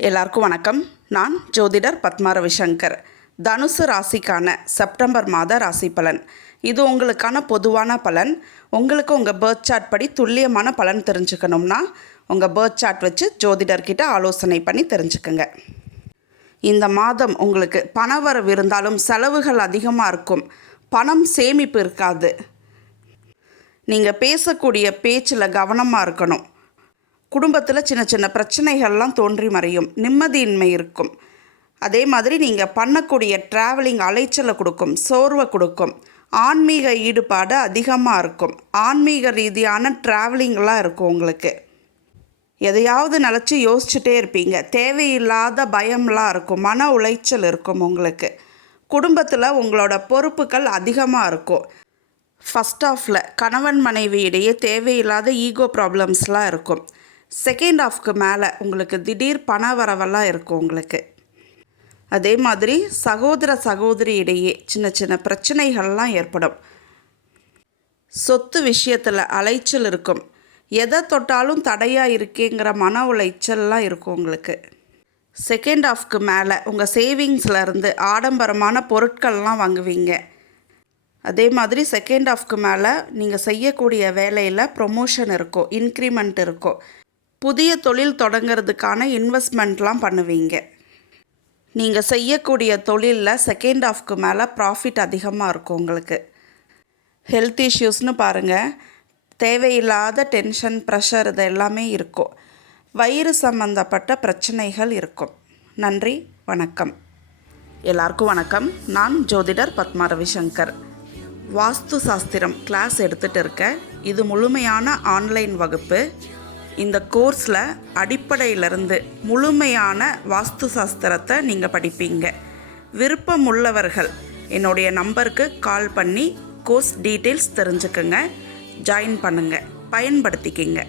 எல்லாருக்கும் வணக்கம். நான் ஜோதிடர் பத்மா ரவிசங்கர். தனுசு ராசிக்கான செப்டம்பர் மாத ராசி பலன். இது உங்களுக்கான பொதுவான பலன். உங்களுக்கு உங்கள் பர்த் சார்ட் படி துல்லியமான பலன் தெரிஞ்சுக்கணும்னா உங்கள் பர்த் சார்ட் வச்சு ஜோதிடர்கிட்ட ஆலோசனை பண்ணி தெரிஞ்சுக்குங்க. இந்த மாதம் உங்களுக்கு பணவரவு இருந்தாலும் செலவுகள் அதிகமாக இருக்கும். பணம் சேமிப்பு இருக்காது. நீங்கள் பேசக்கூடிய பேச்சில் கவனமாக இருக்கணும். குடும்பத்தில் சின்ன சின்ன பிரச்சனைகள்லாம் தோன்றி மறையும். நிம்மதியின்மை இருக்கும். அதே மாதிரி நீங்கள் பண்ணக்கூடிய ட்ராவலிங் அலைச்சலை கொடுக்கும், சோர்வை கொடுக்கும். ஆன்மீக ஈடுபாடு அதிகமாக இருக்கும். ஆன்மீக ரீதியான ட்ராவலிங்லாம் இருக்கும். உங்களுக்கு எதையாவது நினச்சி யோசிச்சுட்டே இருப்பீங்க. தேவையில்லாத பயம்லாம் இருக்கும். மன உளைச்சல் இருக்கும். உங்களுக்கு குடும்பத்தில் உங்களோட பொறுப்புகள் அதிகமாக இருக்கும். ஃபஸ்ட் ஆஃபில் கணவன் மனைவி இடையே தேவையில்லாத ஈகோ ப்ராப்ளம்ஸ்லாம் இருக்கும். செகண்ட் ஆஃப்க்கு மேலே உங்களுக்கு திடீர் பண வரவெல்லாம் இருக்கும். உங்களுக்கு அதே மாதிரி சகோதர சகோதரி இடையே சின்ன சின்ன பிரச்சனைகள்லாம் ஏற்படும். சொத்து விஷயத்தில் அலைச்சல் இருக்கும். எதை தொட்டாலும் தடையாக இருக்கேங்கிற மன உளைச்சல்லாம் இருக்கும். உங்களுக்கு செகண்ட் ஆஃப்க்கு மேலே உங்கள் சேவிங்ஸ்லேருந்து ஆடம்பரமான பொருட்கள்லாம் வாங்குவீங்க. அதே மாதிரி செகண்ட் ஆஃப்க்கு மேலே நீங்கள் செய்யக்கூடிய வேலையில் ப்ரொமோஷன் இருக்கும், இன்க்ரிமெண்ட் இருக்கும். புதிய தொழில் தொடங்கிறதுக்கான இன்வெஸ்ட்மெண்ட்லாம் பண்ணுவீங்க. நீங்கள் செய்யக்கூடிய தொழிலில் செகண்ட் ஆஃப்க்கு மேலே ப்ராஃபிட் அதிகமாக இருக்கும். உங்களுக்கு ஹெல்த் இஷ்யூஸ்னு பாருங்கள். தேவையில்லாத டென்ஷன், ப்ரெஷர் இது எல்லாமே இருக்கும். வயிறு சம்பந்தப்பட்ட பிரச்சனைகள் இருக்கும். நன்றி, வணக்கம். எல்லாருக்கும் வணக்கம். நான் ஜோதிடர் பத்மா ரவிசங்கர். வாஸ்து சாஸ்திரம் கிளாஸ் எடுத்துகிட்டு இருக்கேன். இது முழுமையான ஆன்லைன் வகுப்பு. இந்த கோர்ஸில் அடிப்படையிலிருந்து முழுமையான வாஸ்து சாஸ்திரத்தை நீங்கள் படிப்பீங்க. விருப்பம் உள்ளவர்கள் என்னுடைய நம்பருக்கு கால் பண்ணி கோர்ஸ் டீட்டெயில்ஸ் தெரிஞ்சுக்குங்க. ஜாயின் பண்ணுங்கள், பயன்படுத்திக்கிங்க.